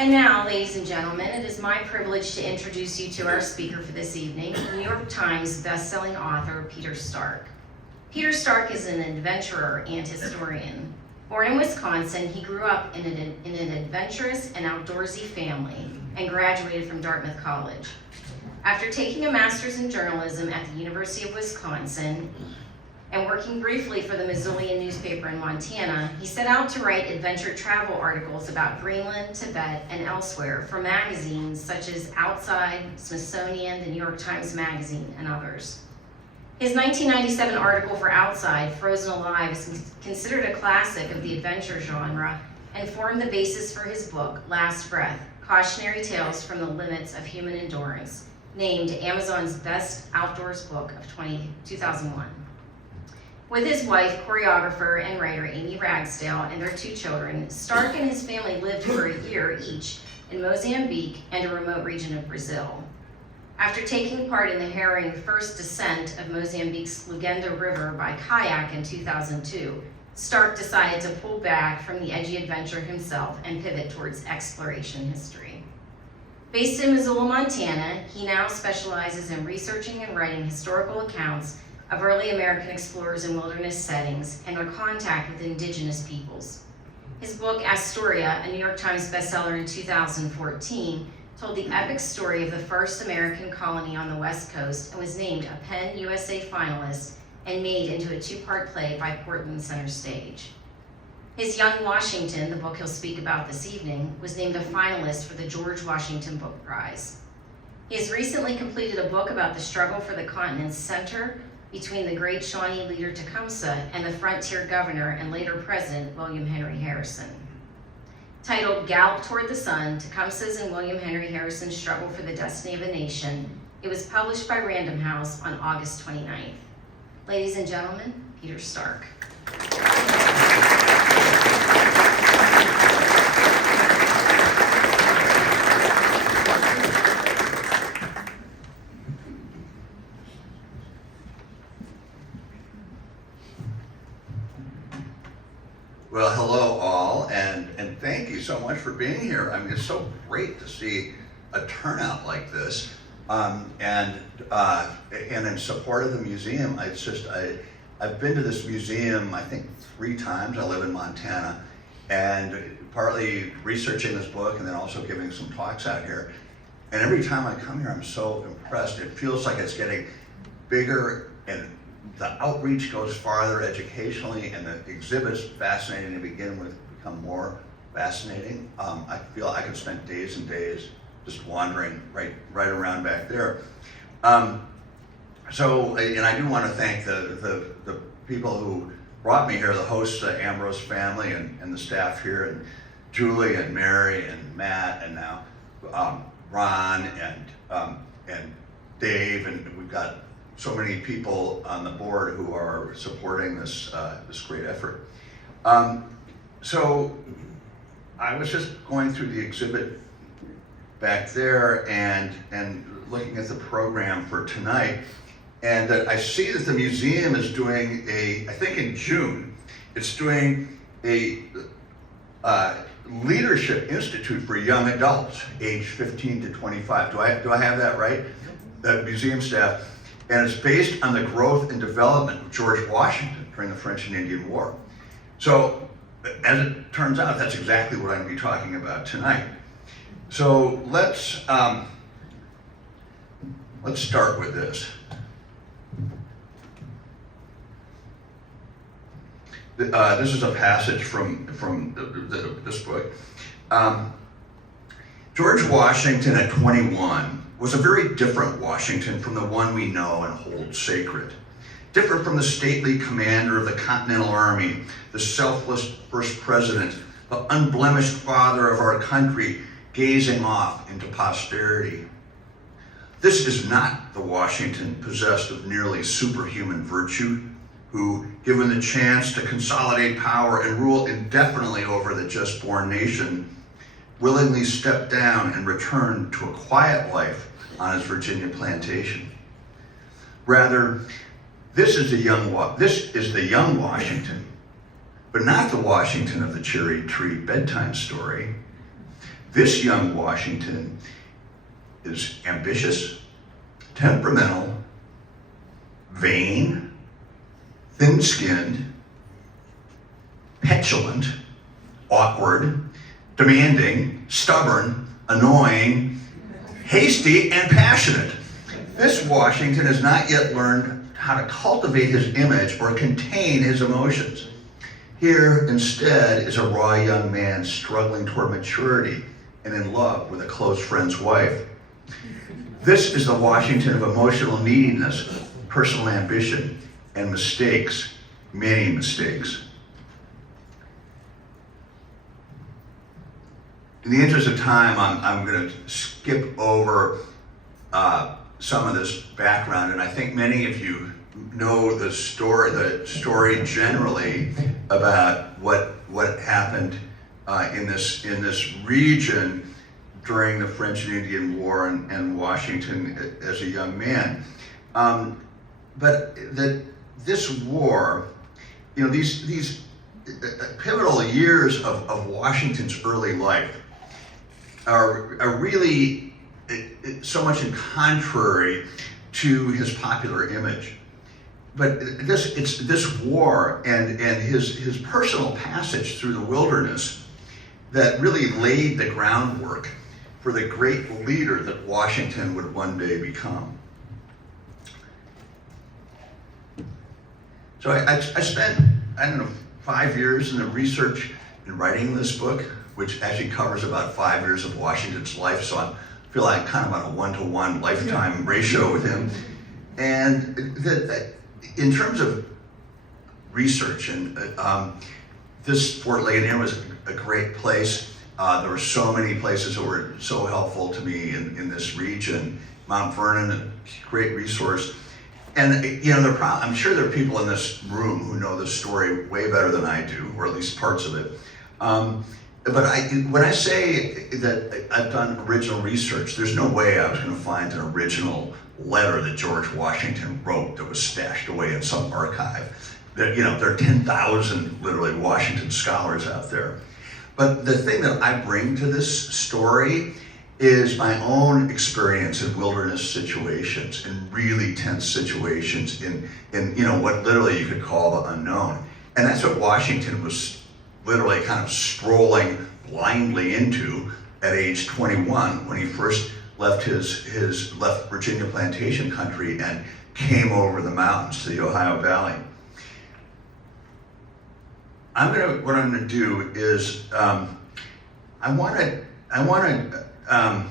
And now, ladies and gentlemen, it is my privilege to introduce you to our speaker for this evening, New York Times bestselling author Peter Stark. Peter Stark is an adventurer and historian. Born in Wisconsin, he grew up in an adventurous and outdoorsy family and graduated from Dartmouth College. After taking a master's in journalism at the University of Wisconsin and working briefly for the Missoulian newspaper in Montana, he set out to write adventure travel articles about Greenland, Tibet, and elsewhere for magazines such as Outside, Smithsonian, the New York Times Magazine, and others. His 1997 article for Outside, Frozen Alive, is considered a classic of the adventure genre and formed the basis for his book, Last Breath, Cautionary Tales from the Limits of Human Endurance, named Amazon's Best Outdoors Book of 2001. With his wife, choreographer and writer Amy Ragsdale, and their 2 children, Stark and his family lived for a year each in Mozambique and a remote region of Brazil. After taking part in the harrowing first descent of Mozambique's Lugenda River by kayak in 2002, Stark decided to pull back from the edgy adventure himself and pivot towards exploration history. Based in Missoula, Montana, he now specializes in researching and writing historical accounts of early American explorers in wilderness settings and their contact with indigenous peoples. His book, Astoria, a New York Times bestseller in 2014, told the epic story of the first American colony on the West Coast and was named a PEN USA finalist and made into a 2-part play by Portland Center Stage. His Young Washington, the book he'll speak about this evening, was named a finalist for the George Washington Book Prize. He has recently completed a book about the struggle for the continent's center between the great Shawnee leader Tecumseh and the frontier governor and later president William Henry Harrison. Titled Gallop Toward the Sun, Tecumseh's and William Henry Harrison's Struggle for the Destiny of a Nation, it was published by Random House on August 29th. Ladies and gentlemen, Peter Stark. Well, hello all, and thank you so much for being here. I mean, it's so great to see a turnout like this, and in support of the museum. I've been to this museum, I think 3 times. I live in Montana, and partly researching this book and then also giving some talks out here. And every time I come here, I'm so impressed. It feels like it's getting bigger, and the outreach goes farther educationally, and the exhibits, fascinating to begin with, become more fascinating. I feel I could spend days and days just wandering right around back there. So, and I do want to thank the people who brought me here, the hosts, the Ambrose family, and the staff here, and Julie and Mary and Matt, and now Ron and Dave, and we've got so many people on the board who are supporting this great effort. So I was just going through the exhibit back there and looking at the program for tonight, and that I see that the museum is doing I think in June, it's doing a Leadership Institute for young adults, age 15 to 25. Do I have that right? The museum staff. And it's based on the growth and development of George Washington during the French and Indian War. So, as it turns out, that's exactly what I'm going to be talking about tonight. So let's start with this. This is a passage from this book. George Washington at 21 was a very different Washington from the one we know and hold sacred. Different from the stately commander of the Continental Army, the selfless first president, the unblemished father of our country, gazing off into posterity. This is not the Washington possessed of nearly superhuman virtue, who, given the chance to consolidate power and rule indefinitely over the just born nation, willingly stepped down and returned to a quiet life on his Virginia plantation. Rather, this is the young Washington, but not the Washington of the cherry tree bedtime story. This young Washington is ambitious, temperamental, vain, thin-skinned, petulant, awkward, demanding, stubborn, annoying, hasty, and passionate. This Washington has not yet learned how to cultivate his image or contain his emotions. Here, instead, is a raw young man struggling toward maturity and in love with a close friend's wife. This is the Washington of emotional neediness, personal ambition, and mistakes, many mistakes. In the interest of time, I'm going to skip over some of this background, and I think many of you know the story generally about what happened in this region during the French and Indian War and Washington as a young man. But this war, you know, these pivotal years of Washington's early life are really so much in contrary to his popular image. But it's this war and his personal passage through the wilderness that really laid the groundwork for the great leader that Washington would one day become. So I spent, 5 years in the research in writing this book, which actually covers about 5 years of Washington's life, so I feel like kind of on a one-to-one lifetime ratio with him. And in terms of research, and this Fort Ligonier was a great place. There were so many places that were so helpful to me in this region. Mount Vernon, a great resource. And you know, I'm sure there are people in this room who know this story way better than I do, or at least parts of it. But when I say that I've done original research, there's no way I was going to find an original letter that George Washington wrote that was stashed away in some archive. There are 10,000 literally Washington scholars out there. But the thing that I bring to this story is my own experience in wilderness situations, in really tense situations, in what literally you could call the unknown. And that's what Washington was literally kind of strolling blindly into at age 21 when he first left left Virginia plantation country and came over the mountains to the Ohio Valley. What I'm gonna do is I want to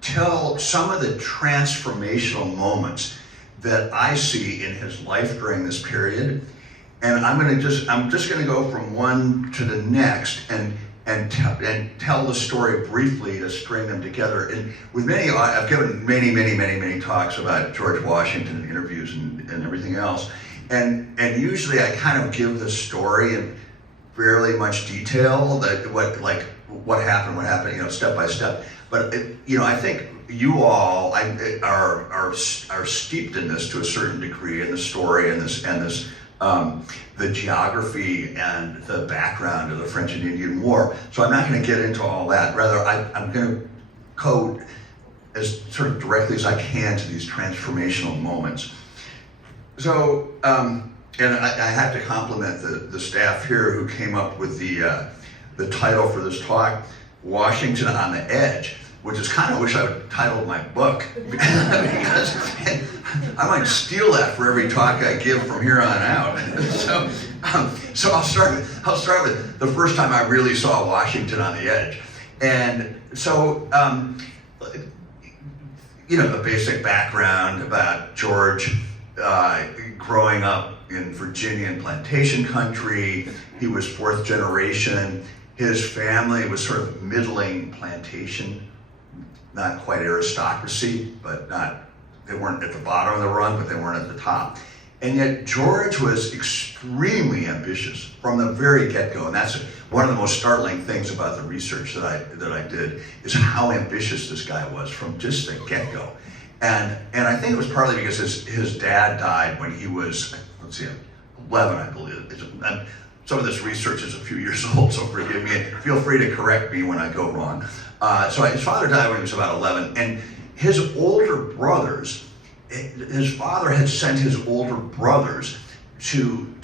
tell some of the transformational moments that I see in his life during this period, and I'm just gonna go from one to the next and tell the story briefly to string them together. And with I've given many talks about George Washington in interviews and everything else. And usually I kind of give the story in fairly much detail, what happened, step by step. But I think you all are steeped in this to a certain degree in the story and the geography and the background of the French and Indian War. So I'm not going to get into all that. Rather, I'm going to go as sort of directly as I can to these transformational moments. So, and I have to compliment the staff here who came up with the title for this talk, Washington on the Edge, which is kind of wish I would title my book, because I might steal that for every talk I give from here on out. So I'll start with the first time I really saw Washington on the Edge. And so, the basic background about George growing up in Virginia and plantation country. He was fourth generation. His family was sort of middling plantation, not quite aristocracy, but they weren't at the bottom of the rung, but they weren't at the top. And yet George was extremely ambitious from the very get-go, and that's one of the most startling things about the research that I did, is how ambitious this guy was from just the get-go. And I think it was partly because his dad died when he was, 11, I believe. some of this research is a few years old, so forgive me. Feel free to correct me when I go wrong. So his father died when he was about 11, and his older brothers, his father had sent his older brothers to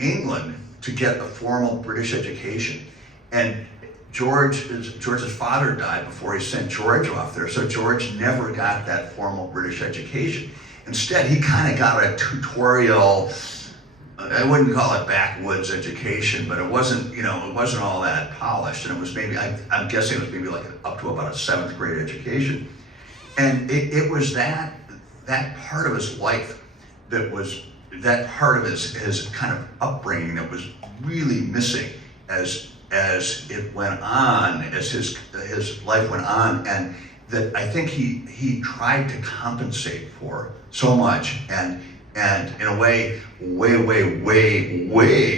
England to get a formal British education. And George's father died before he sent George off there, so George never got that formal British education. Instead, he kind of got a tutorial, I wouldn't call it backwoods education, but it wasn't, it wasn't all that polished, and it was maybe, I'm guessing it was maybe like up to about a 7th grade education. And it was that part of his life that part of his kind of upbringing that was really missing as it went on, as his life went on, and that I think he tried to compensate for so much, and in a way, way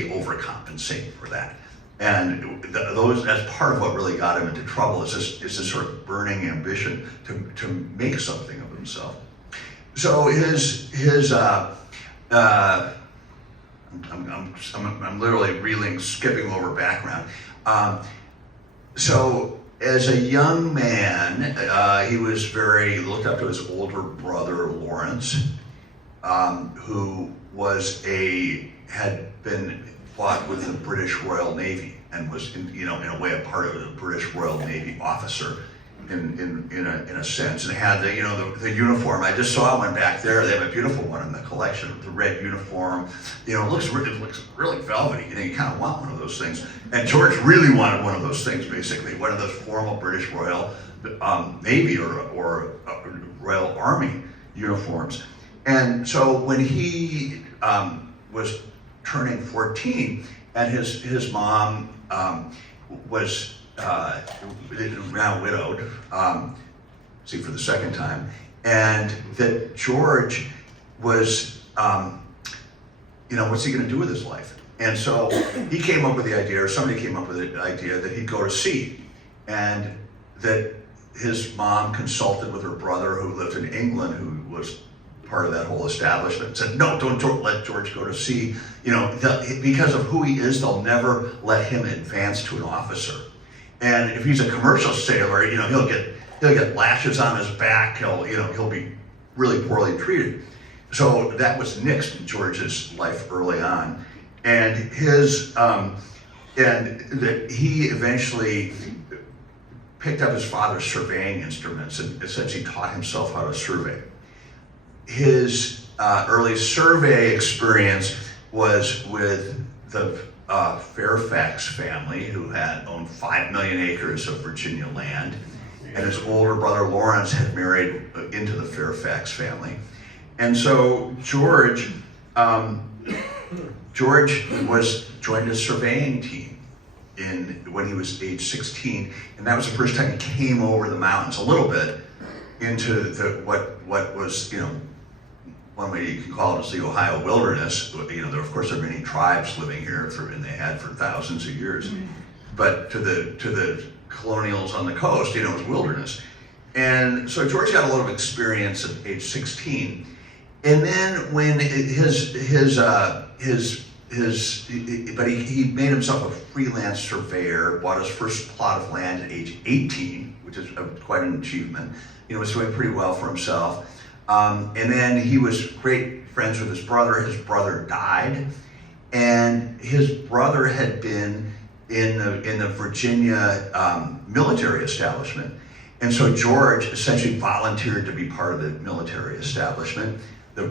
overcompensate for that. And that's part of what really got him into trouble, is this sort of burning ambition to make something of himself. So I'm literally skipping over background. So as a young man, he looked up to his older brother Lawrence, who had been fought with the British Royal Navy and was in a way a part of the British Royal Navy officer in a sense, and had the uniform. I just saw one back there. They have a beautiful one in the collection, the red uniform. It looks really velvety. You kind of want one of those things. And George really wanted one of those things, basically, one of those formal British Royal Navy or Royal Army uniforms. And so when he was turning 14, and his mom was now widowed, for the second time, and that George was, what's he going to do with his life? And so he came up with the idea, or somebody came up with the idea, that he'd go to sea, and that his mom consulted with her brother who lived in England, who was part of that whole establishment, said, no, don't let George go to sea. Because of who he is, they'll never let him advance to an officer. And if he's a commercial sailor, he'll get lashes on his back. He'll be really poorly treated. So that was nixed in George's life early on, and he eventually picked up his father's surveying instruments and essentially taught himself how to survey. His early survey experience was with the Fairfax family, who owned 5 million acres of Virginia land, and his older brother Lawrence had married into the Fairfax family. And so George joined a surveying team when he was age 16, and that was the first time he came over the mountains a little bit into what was, one way you can call it is the Ohio wilderness. Of course, there are many tribes living here, and they had for thousands of years. Mm-hmm. But to the colonials on the coast, it was wilderness. And so George got a lot of experience at age 16. And then when he made himself a freelance surveyor, bought his first plot of land at age 18, which is quite an achievement. Was doing pretty well for himself. And then he was great friends with his brother. His brother died, and his brother had been in the Virginia military establishment. And so George essentially volunteered to be part of the military establishment, the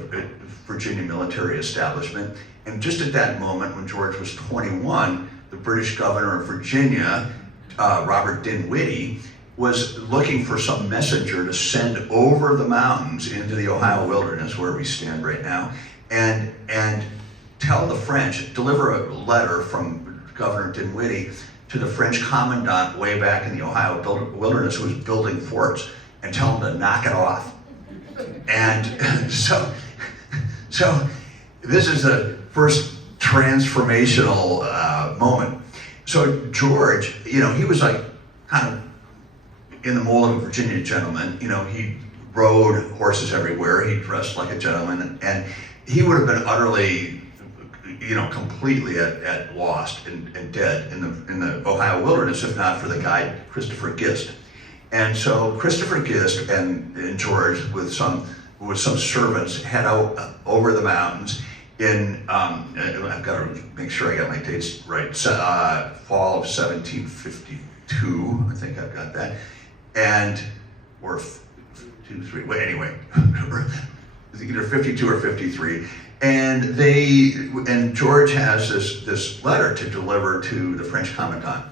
Virginia military establishment. And just at that moment, when George was 21, the British governor of Virginia, Robert Dinwiddie, was looking for some messenger to send over the mountains into the Ohio wilderness, where we stand right now, and tell the French, deliver a letter from Governor Dinwiddie to the French commandant way back in the Ohio wilderness, who was building forts, and tell him to knock it off. And so this is the first transformational moment. So George, he was like kind of in the mold of a Virginia gentleman. He rode horses everywhere. He dressed like a gentleman, and he would have been utterly, completely at lost and dead in the Ohio wilderness, if not for the guide Christopher Gist. And so Christopher Gist and George with some servants head out over the mountains in I've got to make sure I got my dates right. Fall of 1752, I think I've got that, and or 53. Well, anyway, either 52 or 53. And George has this letter to deliver to the French commandant.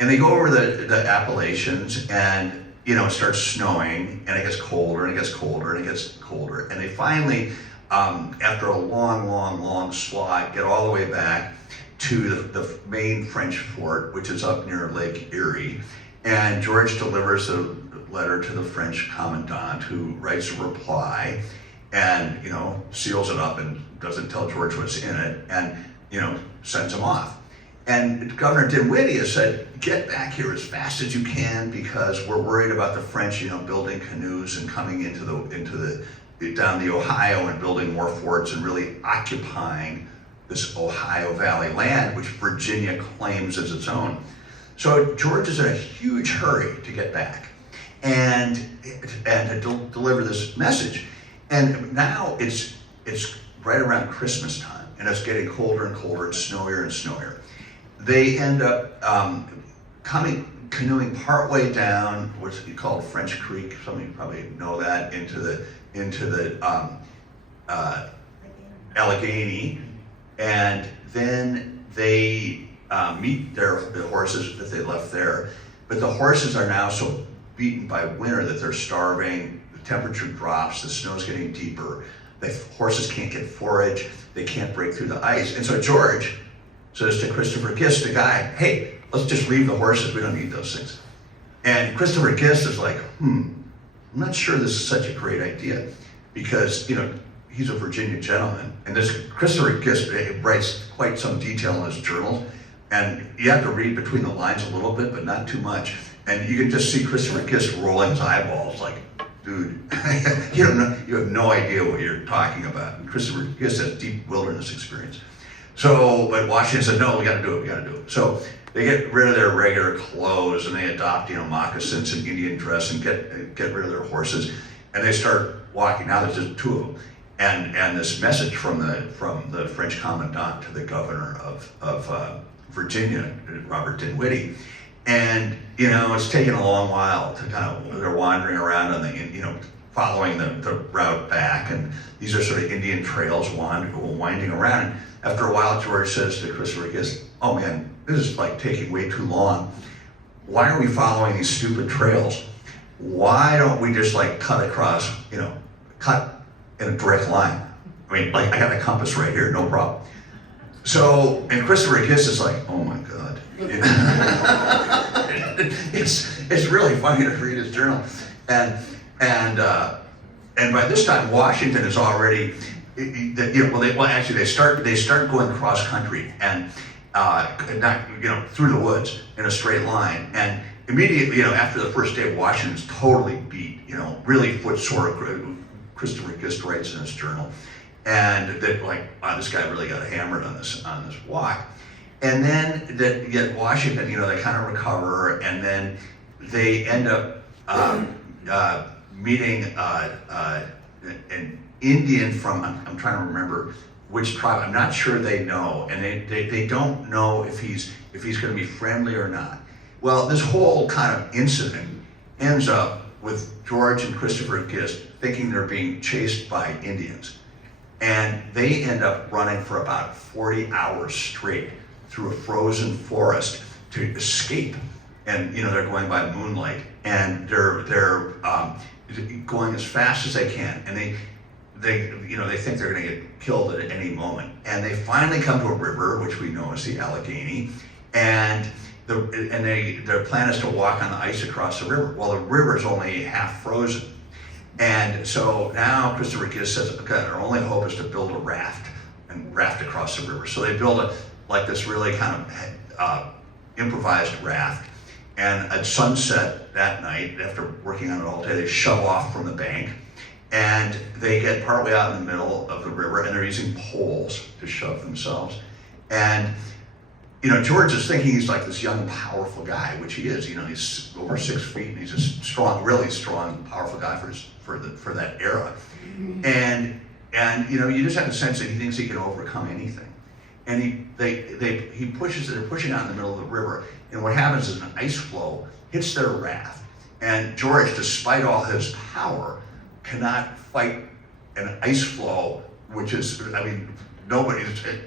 And they go over the Appalachians, and it starts snowing, and it gets colder, and it gets colder, and it gets colder. And they finally, after a long slog, get all the way back to the main French fort, which is up near Lake Erie. And George delivers a letter to the French commandant, who writes a reply, and seals it up and doesn't tell George what's in it, and sends him off. And Governor Dinwiddie has said, get back here as fast as you can, because we're worried about the French, building canoes and coming down the Ohio and building more forts and really occupying this Ohio Valley land, which Virginia claims as its own. So George is in a huge hurry to get back and to deliver this message. And now it's right around Christmas time, and it's getting colder and colder, and snowier and snowier. They end up canoeing partway down what's called French Creek. Some of you probably know that, into the Allegheny, and then they meet the horses that they left there. But the horses are now so beaten by winter that they're starving. The temperature drops. The snow's getting deeper. The horses can't get forage. They can't break through the ice. And so George says to Christopher Gist, the guide, hey, let's just leave the horses. We don't need those things. And Christopher Gist is like, I'm not sure this is such a great idea, because, he's a Virginia gentleman. And this Christopher Gist writes quite some detail in his journal. And you have to read between the lines a little bit, but not too much. And you can just see Christopher Gist rolling his eyeballs like, dude, you have no idea what you're talking about. And Christopher Gist has deep wilderness experience. So, but Washington said, no, we gotta do it. So they get rid of their regular clothes, and they adopt, moccasins and Indian dress, and get rid of their horses. And they start walking. Now there's just two of them. And this message from the French commandant to the governor of Virginia, Robert Dinwiddie. And, it's taken a long while to they're wandering around on the, following the route back. And these are sort of Indian trails winding around. And after a while, George says to Christopher Gist, oh man, this is like taking way too long. Why are we following these stupid trails? Why don't we just cut across, cut in a direct line? I mean, I got a compass right here, no problem. So, and Christopher Gist is like, oh my God. It's really funny to read his journal. And by this time, Washington is already, they start going cross country and through the woods in a straight line. And immediately, after the first day, Washington's totally beat, really footsore. Christopher Gist writes in his journal, and that wow, this guy really got hammered on this walk. And then get Washington, they kind of recover, and then they end up meeting an Indian from, I'm trying to remember which tribe. I'm not sure they know, and they don't know if he's going to be friendly or not. Well, this whole kind of incident ends up with George and Christopher Gist thinking they're being chased by Indians. And they end up running for about 40 hours straight through a frozen forest to escape. And they're going by moonlight, and they're going as fast as they can. And they think they're going to get killed at any moment. And they finally come to a river, which we know is the Allegheny, and their plan is to walk on the ice across the river. Well, the river is only half frozen. And so now Christopher Gist says, okay, our only hope is to build a raft and raft across the river. So they build this really kind of improvised raft. And at sunset that night, after working on it all day, they shove off from the bank. And they get partway out in the middle of the river, and they're using poles to shove themselves. And George is thinking he's like this young, powerful guy, which he is. He's over 6 feet, and he's a strong, really strong, powerful guy for that era. And you just have the sense that he thinks he can overcome anything. And they're pushing out in the middle of the river, and what happens is an ice floe hits their raft. And George, despite all his power, cannot fight an ice floe, which is, it's an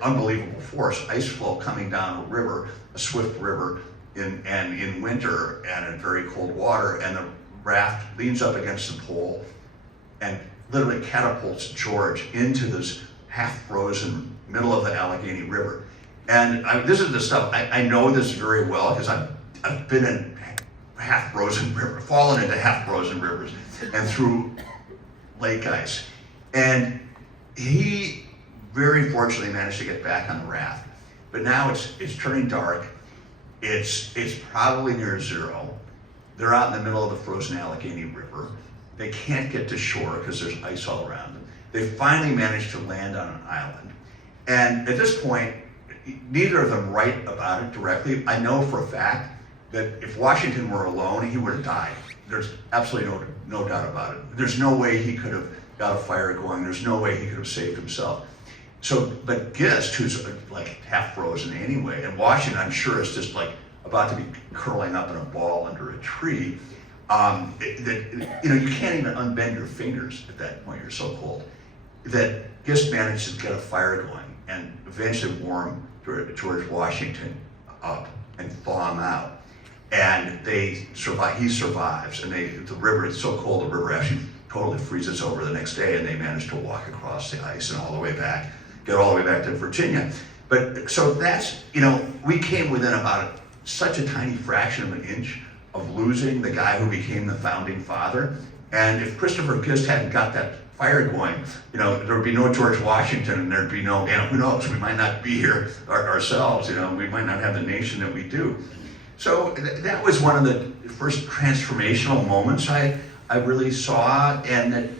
unbelievable force. Ice floe coming down a river, a swift river, in winter and in very cold water, and the raft leans up against the pole and literally catapults George into this half-frozen middle of the Allegheny River. And this is the stuff, I know this very well because I've been in half-frozen river, fallen into half-frozen rivers and through lake ice. And he very fortunately managed to get back on the raft. But now it's turning dark. It's probably near zero. They're out in the middle of the frozen Allegheny River. They can't get to shore because there's ice all around them. They finally managed to land on an island. And at this point, neither of them write about it directly. I know for a fact that if Washington were alone, he would have died. There's absolutely no doubt about it. There's no way he could have got a fire going. There's no way he could have saved himself. So, but Gist, who's like half frozen anyway, and Washington, I'm sure, is just like about to be curling up in a ball under a tree. You can't even unbend your fingers at that point. You're so cold. That Gist manages to get a fire going and eventually warm George Washington up and thaw him out. And they survive. He survives, and the river is so cold. The river actually totally freezes over the next day, and they manage to walk across the ice and get all the way back to Virginia. But so that's we came within about such a tiny fraction of an inch of losing the guy who became the founding father. And if Christopher Gist hadn't got that fire going, there would be no George Washington, and there'd be no, who knows, we might not be here ourselves, we might not have the nation that we do. So that was one of the first transformational moments I really saw, and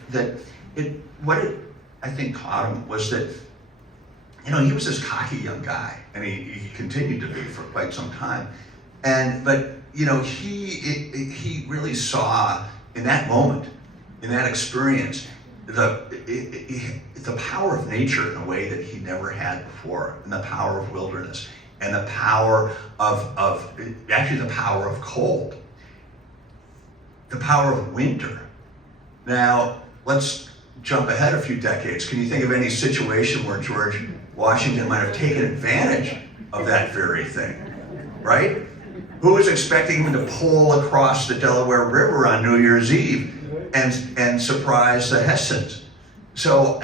what it I think taught him was that, he was this cocky young guy, and he continued to be for quite some time. But he really saw in that moment, in that experience, the power of nature in a way that he never had before, and the power of wilderness, and the power of actually the power of cold, the power of winter. Now, let's jump ahead a few decades. Can you think of any situation where George Washington might have taken advantage of that very thing, right? Who was expecting him to pole across the Delaware River on New Year's Eve and surprise the Hessians? So,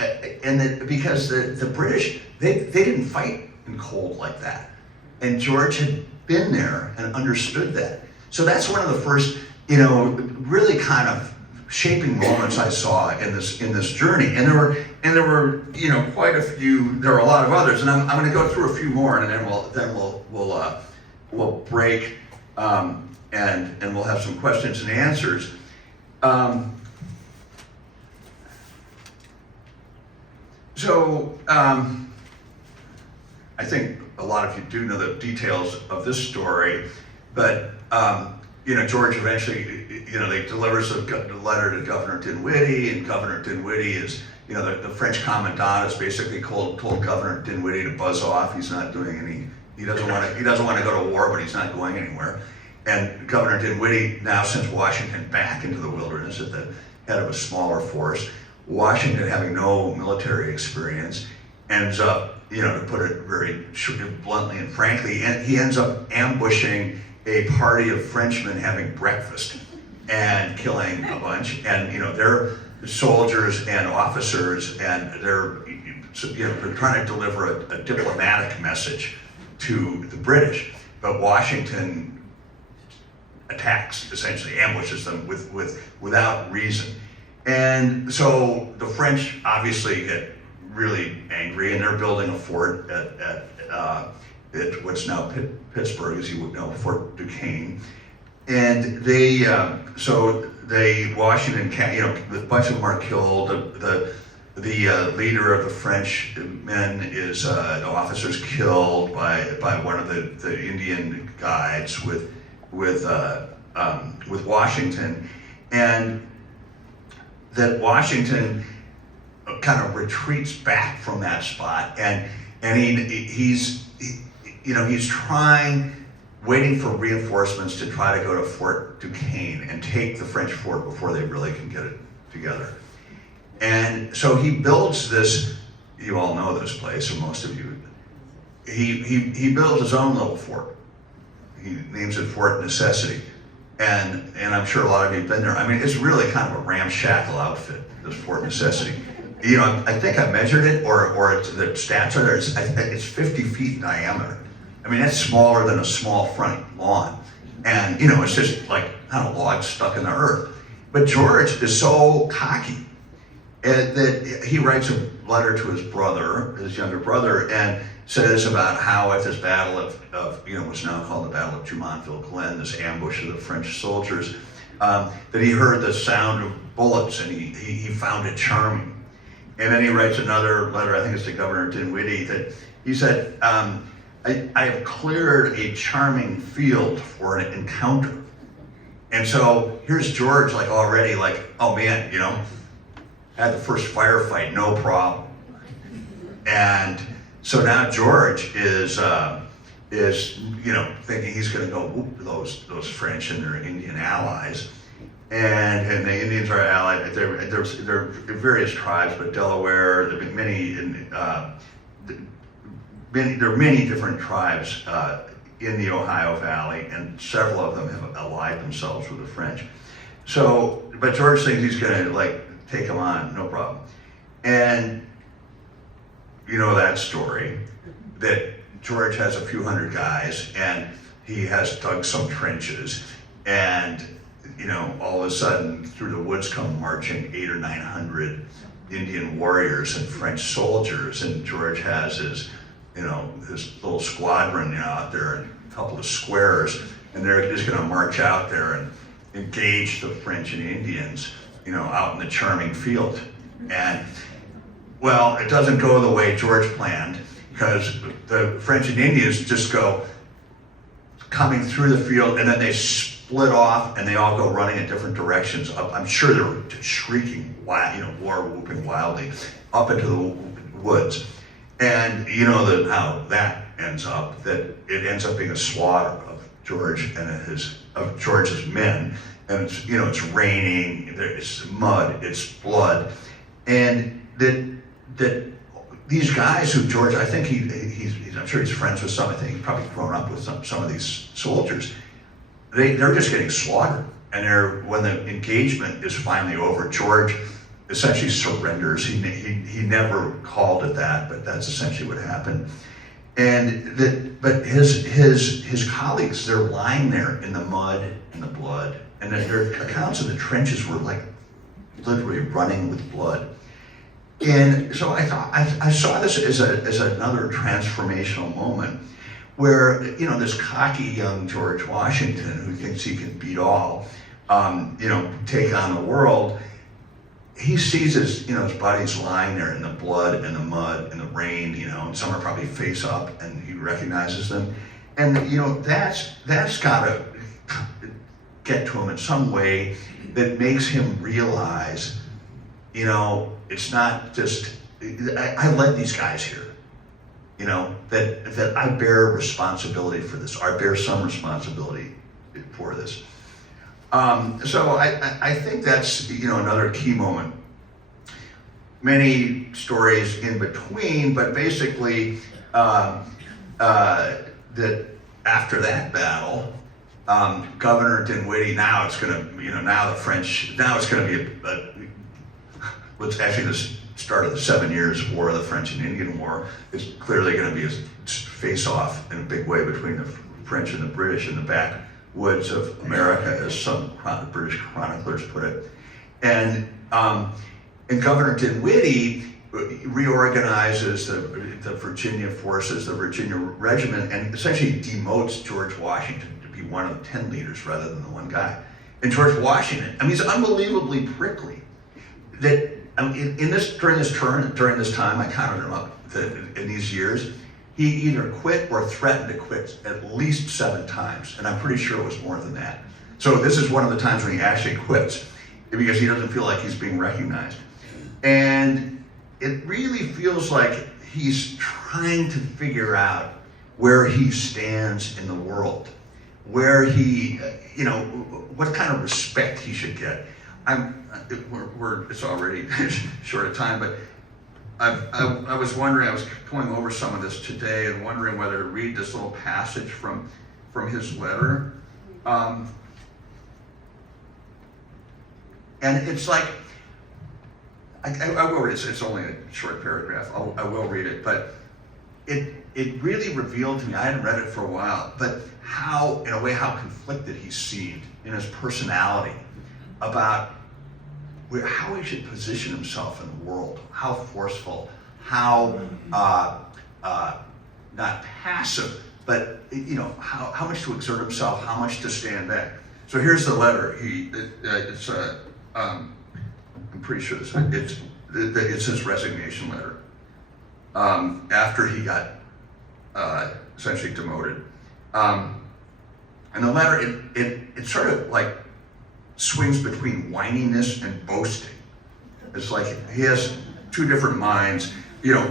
because the British, they didn't fight in cold like that. And George had been there and understood that. So that's one of the first, really kind of shaping moments I saw in this journey. And there were quite a few. There were a lot of others, and I'm going to go through a few more, and then we'll break, and we'll have some questions and answers. I think a lot of you do know the details of this story, but George eventually, they delivers a letter to Governor Dinwiddie, and Governor Dinwiddie is, the French commandant has basically told Governor Dinwiddie to buzz off. He's not doing he doesn't want to go to war, but he's not going anywhere. And Governor Dinwiddie now sends Washington back into the wilderness at the head of a smaller force. Washington, having no military experience, ends up, to put it very bluntly and frankly, he ends up ambushing a party of Frenchmen having breakfast and killing a bunch. And they're soldiers and officers, and they're trying to deliver a diplomatic message to the British. But Washington attacks, essentially ambushes them without reason. And so the French obviously get really angry, and they're building a fort at what's now Pittsburgh, as you would know, Fort Duquesne. And they, so Washington, a bunch of them are killed. The leader of the French men is the officer's killed by one of the Indian guides with Washington, and that Washington kind of retreats back from that spot, and he's waiting for reinforcements to try to go to Fort Duquesne and take the French fort before they really can get it together. And so he builds this, you all know this place, or most of you, he builds his own little fort. He names it Fort Necessity. And I'm sure a lot of you have been there. I mean, it's really kind of a ramshackle outfit, this Fort Necessity. I think I measured it, or the stats are there, it's 50 feet in diameter. I mean, that's smaller than a small front lawn. And, it's just like kind of logs stuck in the earth. But George is so cocky that he writes a letter to his younger brother, and says about how at this battle of what's now called the Battle of Jumonville-Glen, this ambush of the French soldiers, that he heard the sound of bullets, and he found it charming. And then he writes another letter, I think it's to Governor Dinwiddie, that he said, I have cleared a charming field for an encounter. And so here's George already oh man, had the first firefight, no problem. And so now George is thinking he's going to go whoop those French and their Indian allies, and the Indians are allied. There are various tribes, but Delaware. There have been there are many different tribes in the Ohio Valley, and several of them have allied themselves with the French. So, but George thinks he's going to take them on, no problem, and. You know that story, that George has a few hundred guys, and he has dug some trenches, and all of a sudden through the woods come marching 800 or 900 Indian warriors and French soldiers, and George has his little squadron out there, and a couple of squares, and they're just going to march out there and engage the French and Indians, out in the charming field. And well, it doesn't go the way George planned, because the French and Indians just go coming through the field, and then they split off, and they all go running in different directions. I'm sure they're shrieking, war whooping wildly, up into the woods. And how that ends up, that it ends up being a slaughter of George and George's men. And it's raining, it's mud, it's blood, and that these guys who George, I think I'm sure he's friends with some. I think he's probably grown up with some of these soldiers. They're just getting slaughtered, and when the engagement is finally over, George essentially surrenders. He never called it that, but that's essentially what happened. But his colleagues, they're lying there in the mud and the blood, and their accounts of the trenches were literally running with blood. And so I saw this as another transformational moment, where this cocky young George Washington, who thinks he can beat all, take on the world, he sees his buddies lying there in the blood and the mud and the rain, and some are probably face up, and he recognizes them, and that's got to get to him in some way that makes him realize, it's not just, I led these guys here, that I bear responsibility for this. I bear some responsibility for this. So I think that's, another key moment. Many stories in between, but basically, that after that battle, Governor Dinwiddie, now it's going to, now it's going to be what's actually the start of the 7 Years' War, the French and Indian War. It's clearly going to be a face-off in a big way between the French and the British in the backwoods of America, as some British chroniclers put it. And Governor Dinwiddie reorganizes the Virginia forces, the Virginia regiment, and essentially demotes George Washington to be one of the 10 leaders rather than the one guy. And George Washington, I mean, he's unbelievably prickly. That during this time, I counted him up in these years, he either quit or threatened to quit at least 7 times, and I'm pretty sure it was more than that. So this is one of the times when he actually quits, because he doesn't feel like he's being recognized. And it really feels like he's trying to figure out where he stands in the world, where he, what kind of respect he should get. It's already short of time, but I was wondering, I was going over some of this today and wondering whether to read this little passage from his letter. And it's like, I will read it. It's only a short paragraph. I will read it, but it really revealed to me, I hadn't read it for a while, but how, in a way, how conflicted he seemed in his personality about how he should position himself in the world, how forceful, how not passive, but how much to exert himself, how much to stand back. So here's the letter. I'm pretty sure it's his resignation letter after he got essentially demoted. And the letter, it sort of like swings between whininess and boasting. It's like he has 2 different minds,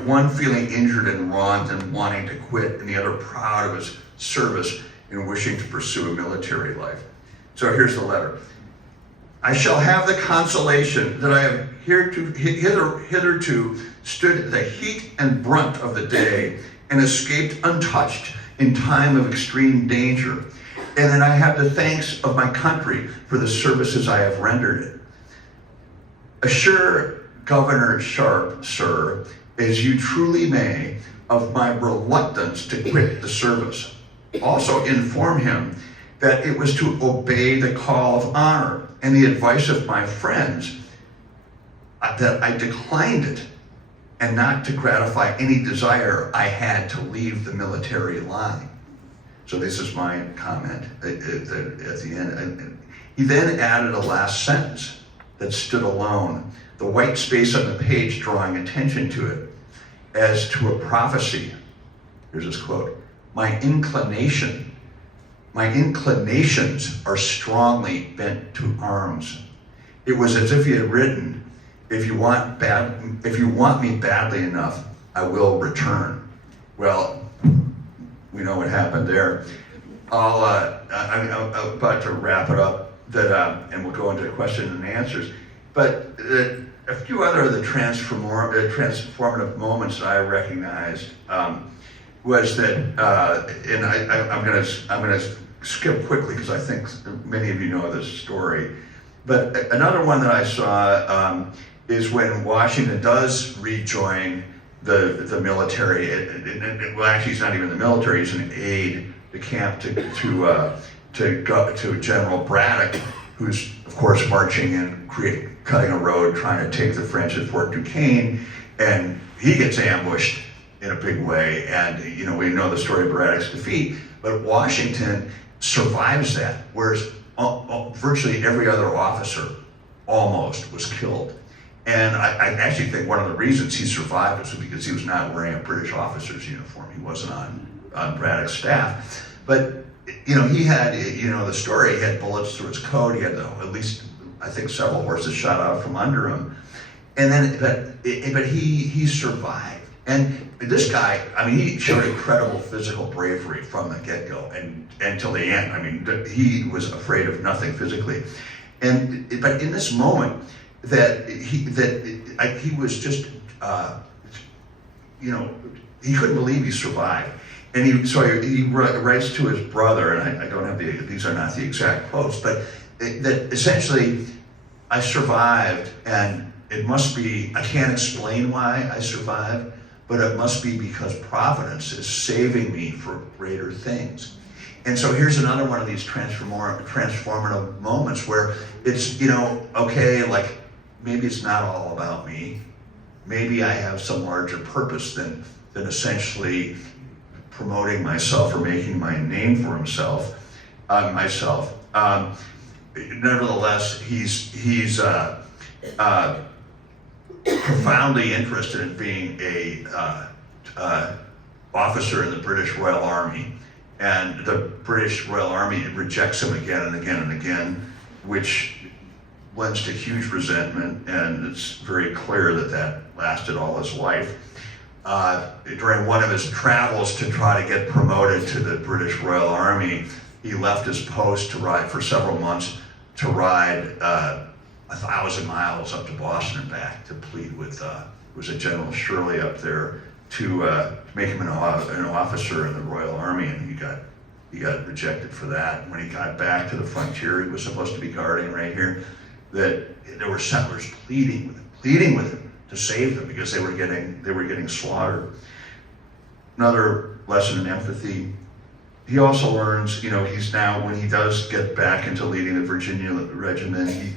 one feeling injured and wronged and wanting to quit, and the other proud of his service and wishing to pursue a military life. So here's the letter. I shall have the consolation that I have hitherto stood the heat and brunt of the day and escaped untouched in time of extreme danger, and that I have the thanks of my country for the services I have rendered it. Assure Governor Sharp, sir, as you truly may, of my reluctance to quit the service. Also inform him that it was to obey the call of honor and the advice of my friends, that I declined it, and not to gratify any desire I had to leave the military line. So this is my comment at the end. He then added a last sentence that stood alone, the white space on the page drawing attention to it, as to a prophecy. Here's his quote: my inclinations are strongly bent to arms. It was as if he had written, if you want me badly enough, I will return. Well, we know what happened there. I'm about to wrap it up, and we'll go into questions and answers. But a few other of the transformative moments that I recognized was that, and I'm gonna skip quickly because I think many of you know this story. But another one that I saw is when Washington does rejoin the military. Well, actually, he's not even the military. He's an aide de camp to General Braddock, who's of course marching and cutting a road, trying to take the French at Fort Duquesne, and he gets ambushed in a big way. And we know the story of Braddock's defeat, but Washington survives that, whereas virtually every other officer almost was killed. And I actually think one of the reasons he survived was because he was not wearing a British officer's uniform. He wasn't on Braddock's staff. But, he had, the story, he had bullets through his coat. He had at least, I think, several horses shot out from under him. And then, but he survived. And this guy, he showed incredible physical bravery from the get-go and until the end. He was afraid of nothing physically. But in this moment, that he was just, he couldn't believe he survived. And he writes to his brother, and I don't have these are not the exact quotes, but that essentially, I survived, and it must be, I can't explain why I survived, but it must be because Providence is saving me for greater things. And so here's another one of these transformative moments where it's, okay, like, maybe it's not all about me. Maybe I have some larger purpose than essentially promoting myself or making my name for myself. nevertheless, he's profoundly interested in being a officer in the British Royal Army, and the British Royal Army rejects him again and again and again, which lends to huge resentment, and it's very clear that that lasted all his life. During one of his travels to try to get promoted to the British Royal Army, he left his post to ride for several months to ride 1,000 miles up to Boston and back to plead with it was a General Shirley up there to make him an officer in the Royal Army, and he got rejected for that. When he got back to the frontier, he was supposed to be guarding right here, that there were settlers pleading with him to save them because they were getting slaughtered. Another lesson in empathy. He also learns, he's now, when he does get back into leading the Virginia Regiment,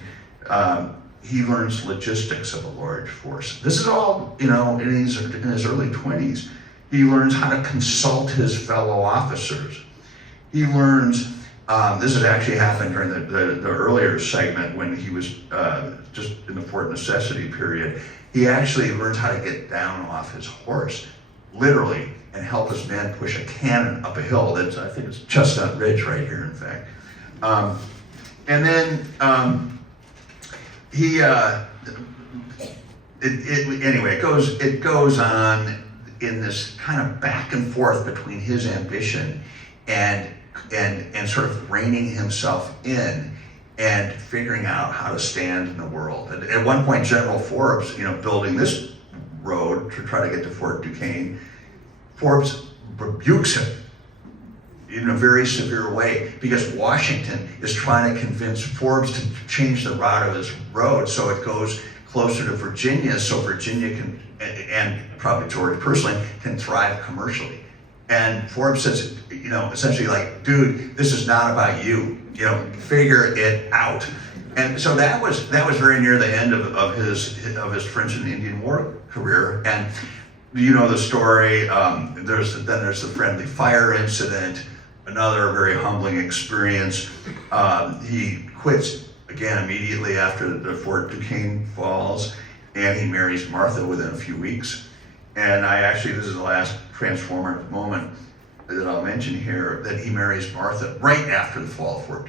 he learns logistics of a large force. This is all, in his early 20s. He learns how to consult his fellow officers. He learns, this had actually happened during the earlier segment when he was just in the Fort Necessity period. He actually learns how to get down off his horse, literally, and help his men push a cannon up a hill. I think it's Chestnut Ridge right here, in fact. And then it goes on in this kind of back and forth between his ambition and sort of reining himself in and figuring out how to stand in the world. And at one point, General Forbes, building this road to try to get to Fort Duquesne, Forbes rebukes him in a very severe way because Washington is trying to convince Forbes to change the route of his road so it goes closer to Virginia, so Virginia can, and probably George personally, can thrive commercially. And Forbes says, essentially like, dude, this is not about you, figure it out. And so that was very near the end of his French and Indian War career. And the story, there's the friendly fire incident, another very humbling experience. He quits again immediately after the Fort Duquesne falls, and he marries Martha within a few weeks. And this is the last transformative moment that I'll mention here, that he marries Martha right after the fall of Fort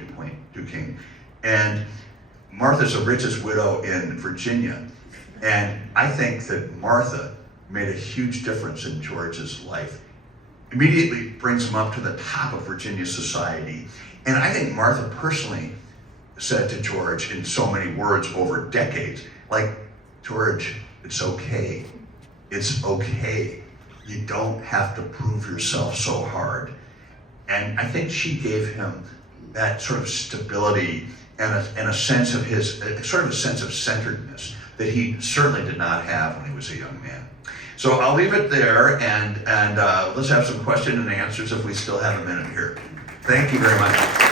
Duquesne. And Martha's the richest widow in Virginia. And I think that Martha made a huge difference in George's life. Immediately brings him up to the top of Virginia society. And I think Martha personally said to George in so many words over decades, like, George, it's okay. It's okay. You don't have to prove yourself so hard. And I think she gave him that sort of stability and a sense of sort of a sense of centeredness that he certainly did not have when he was a young man. So I'll leave it there, and let's have some questions and answers if we still have a minute here. Thank you very much.